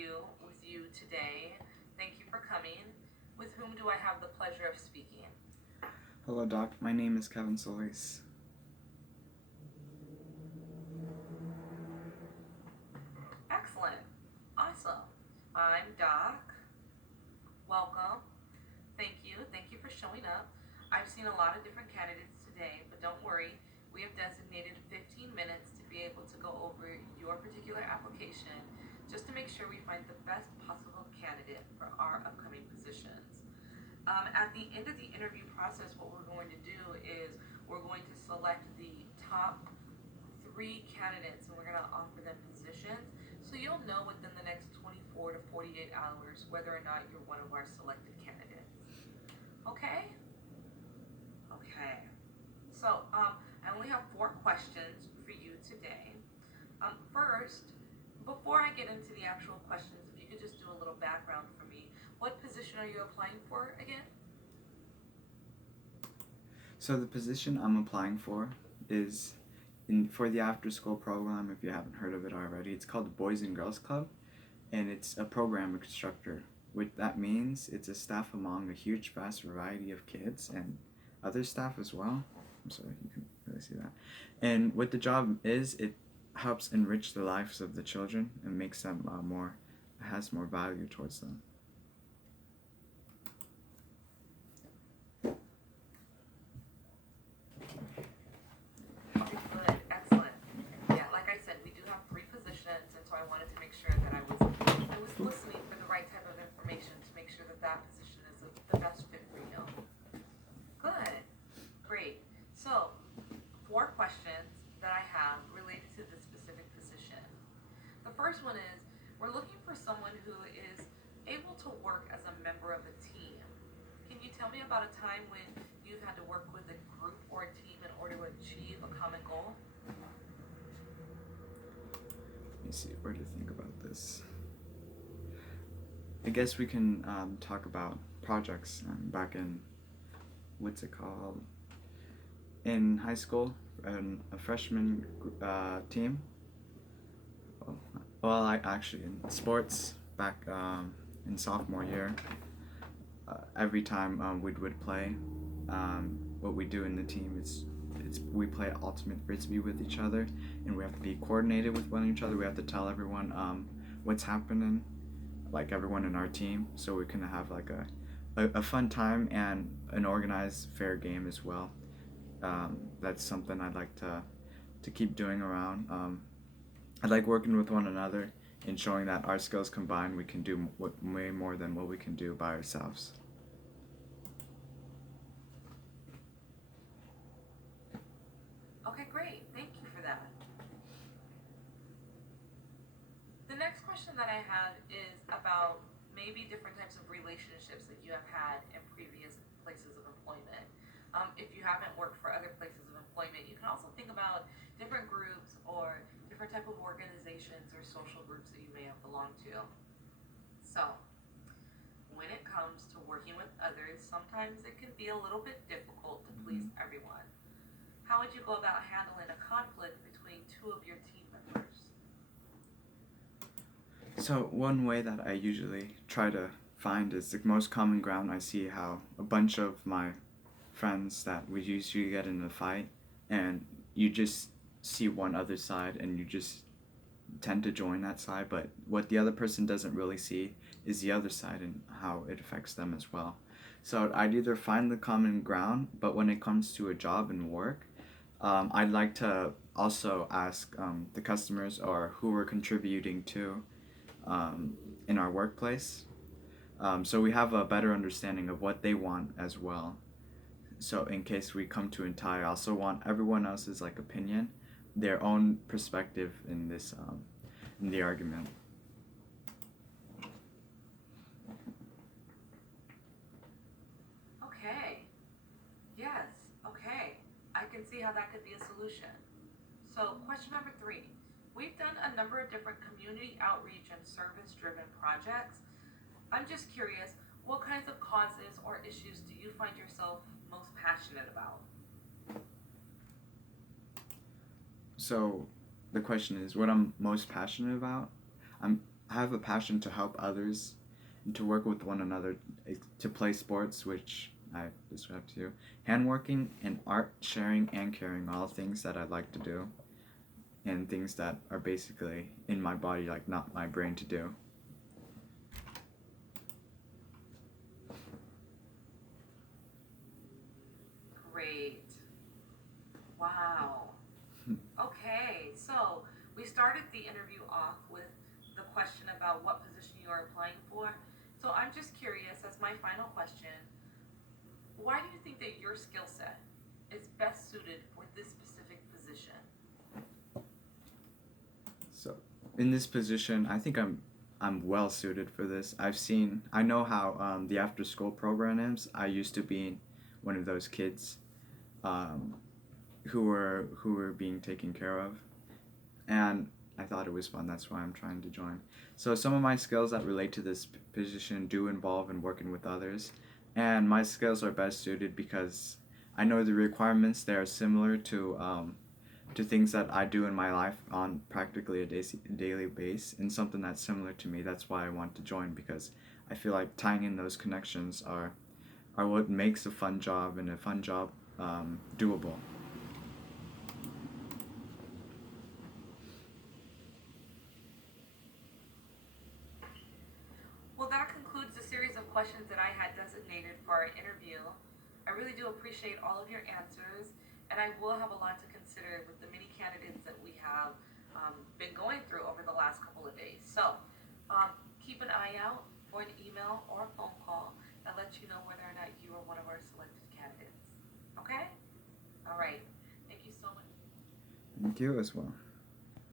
interview with you today. Thank you for coming. With whom do I have the pleasure of speaking? Hello, Doc. My name is Kevin Solis. Excellent. Awesome. I'm Doc. Welcome. Thank you. Thank you for showing up. I've seen a lot of different candidates today, but don't worry. We have designated 15 minutes to be able to go over your particular application just to make sure we find the best possible candidate for our upcoming positions. At the end of the interview process, what we're going to do is we're going to select the top three candidates and we're going to offer them positions. So you'll know within the next 24 to 48 hours whether or not you're one of our selected candidates. Okay? Okay. So I only have 4 questions for you today. First, before I get into the actual questions, if you could just do a little background for me. What position are you applying for again? So the position I'm applying for is for the after-school program. If you haven't heard of it already, it's called the Boys and Girls Club, and it's a program instructor. What that means, it's a staff among a huge, vast variety of kids and other staff as well. I'm sorry, you can really see that. And what the job is, it helps enrich the lives of the children and makes them has more value towards them. Okay, good, excellent. Yeah, like I said, we do have 3 positions, and so I wanted to make sure that I was listening for the right type of information to make sure that that position is the best fit for you. Good, great. So, 4 questions that I have related to this specific position. The first one is we're looking for someone who is able to work as a member of a team. Can you tell me about a time when you've had to work with a group or a team in order to achieve a common goal? Let me see where to think about this. I guess we can talk about projects back in what's it called in high school, a freshman team. Well, I actually in sports back in sophomore year. Every time we would play, what we do in the team is we play ultimate frisbee with each other, and we have to be coordinated with one each other. We have to tell everyone what's happening, like everyone in our team, so we can have like a fun time and an organized, fair game as well. That's something I'd like to keep doing around. I like working with one another and showing that our skills combined, we can do way more than what we can do by ourselves. Okay, great. Thank you for that. The next question that I have is about maybe different types of relationships that you have had in previous places of employment. If you haven't worked for other places of employment, you can also think about different groups or different type of organizations or social groups that you may have belonged to. So, when it comes to working with others, sometimes it can be a little bit difficult to please everyone. How would you go about handling a conflict between 2 of your team members? So one way that I usually try to find is the most common ground. I see how a bunch of my friends that we usually get in a fight, and you just see one other side, and you just tend to join that side. But what the other person doesn't really see is the other side and how it affects them as well. So I'd either find the common ground, but when it comes to a job and work, I'd like to also ask the customers or who we're contributing to um, in our workplace. So we have a better understanding of what they want as well. So in case we come to a tie, I also want everyone else's like opinion, their own perspective in this in the argument. Okay, yes, okay. I can see how that could be a solution. So, question number 3. We've done a number of different community outreach and service driven projects. I'm just curious, what kinds of causes or issues do you find yourself most passionate about? So the question is what I'm most passionate about. I'm have a passion to help others and to work with one another, to play sports, which I described to you, handworking and art, sharing and caring, all things that I'd like to do, and things that are basically in my body, like not my brain to do. Great. Wow. Okay, so we started the interview off with the question about what position you are applying for. So I'm just curious, as my final question, why do you think that your skill set is best suited for this specific position? So in this position, I think I'm well suited for this. I know how the after school program is. I used to be one of those kids um, who were being taken care of, and I thought it was fun. That's why I'm trying to join. So some of my skills that relate to this position do involve in working with others, and my skills are best suited because I know the requirements. They are similar to things that I do in my life on practically a daily basis, and something that's similar to me. That's why I want to join, because I feel like tying in those connections are what makes a fun job, and a fun job doable. Well, that concludes the series of questions that I had designated for our interview. I really do appreciate all of your answers, and I will have a lot to consider with the many candidates that we have been going through over the last couple of days. So, keep an eye out for an email or a phone call that lets you know whether or not you are one of our selected candidates. Okay? All right. Thank you so much. Thank you as well.